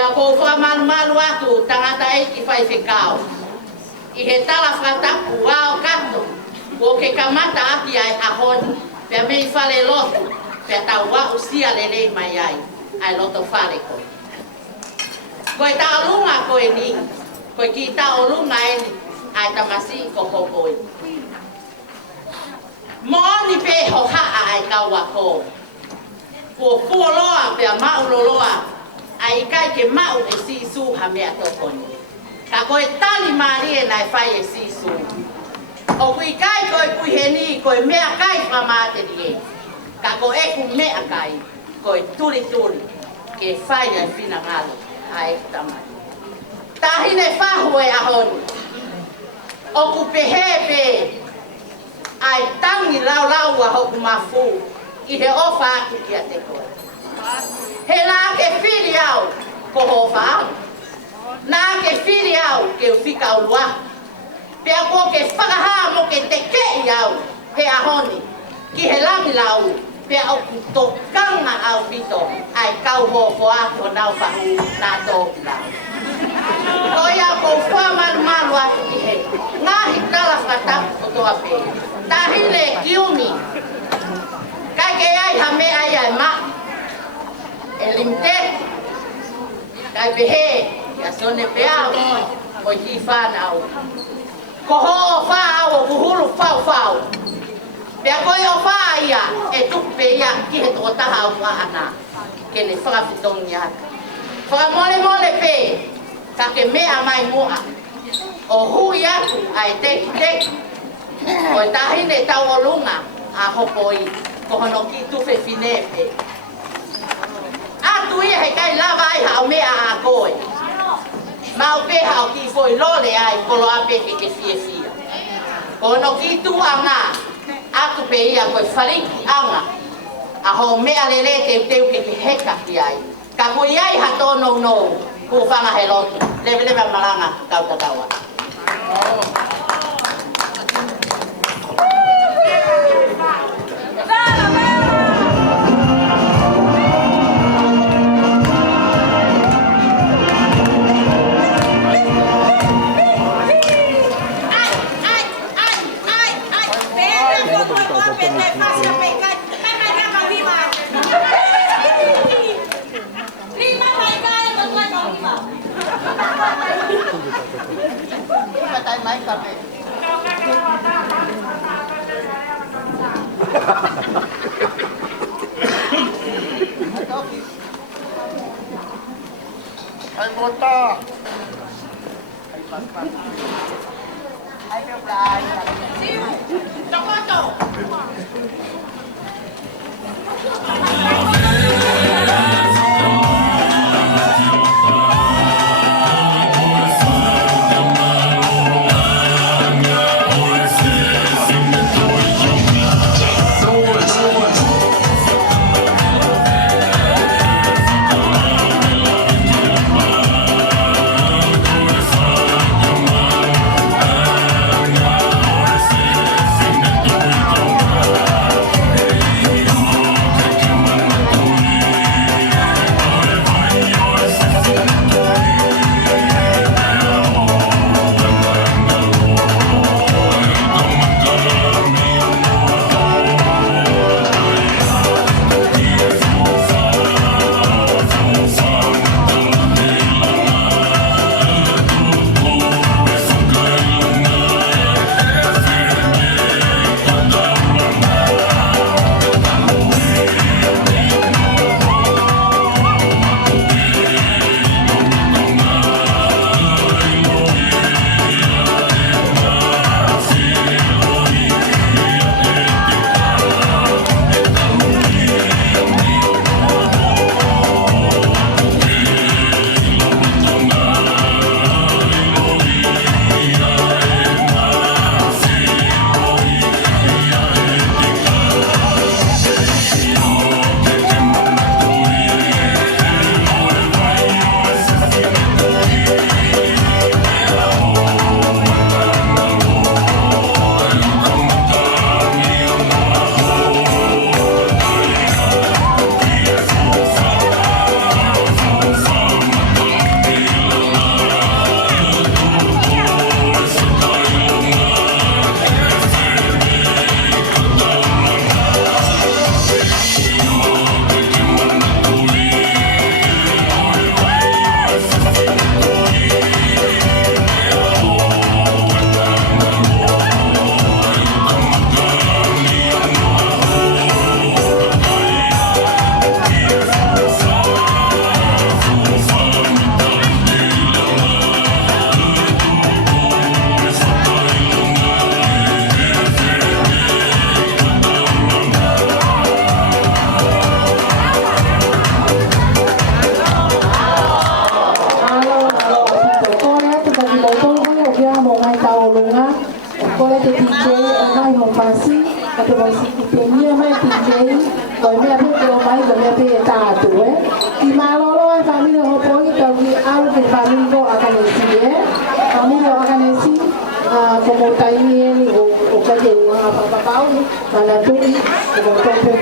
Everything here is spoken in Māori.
pea ko fa malu atu tangata e ki fai whekau. I he tala whatapu wao kato, ko ke kamata aki ai ahoni, pea mei whale lotu, pea tau wau sia lelei mai ai loto whale ko. Koe ta olunga koe ni, koe ki ta olunga e ni, ai tamasi ko kokoi. Mooni pe ho haa ai kaua ko. Ko kuoloa pea mauloloa, ai kai ke mau e sisu ha mea tokoni. Ka koe tali marie nai whai e sisu. O kui kai koe kui he ni, koe mea kai whamate rie. Ka koe eku mea kai, koe tuli tuli, ke whai ai whina ngalo, ai tamai. Tahine whahu e ahonu. O ku pehepe, ai tangi lau lau a hoku mafu, i he ofa aki kia te koe. He nā ke whiri au, ko ho whaau. Nā ke whiri au, ke uwhika urua. Pea ko ke whakaha mo ke te kei au, he ahoni. Ki he lami lau, pea au ku tokanga au pito, ai kau ho hoa ko nau whahu nā tōki lau. Koia ko whamanu malu atu ki he. Ngahi tala whatapu o toa pe. Tahile kiumi. Kai ke ai ha me ai ma. Elimte. Kai pehe. Ya sone peau. Ko ki whanau. Ko ho whao o kuhuru whau. Pea koi o whaa ia. E tupe ia ki he toko taha au ana. Kene whakawhitongi ata. Whakamole pe. Ka ke mea mai mua. O hui atu ai teki. Koe tahine tau o lunga a hopoi ko hono ki tuwhe whinepe. Atu ia he kai lava ai hao mea a koe. Mau pe hao ki foi lole ai kolo ape ke fie fia. Ko hono ki tu anga atu pe ia koe whariki anga. A ho mea lele te teu ke heka ki ai. Ka koe ai hato no ku whanga he lotu. Lewe malanga kautatawa. Hai bota. Hai bebrai. Siu. Tomato. atau masih ipenya mai pinjai kau mai apa kau mai kau mai apa tak tu di malolo family hopoi kau di al ke family kau akan isi family kau akan isi como tayo ni o kaje apa apa kau mana tu como tu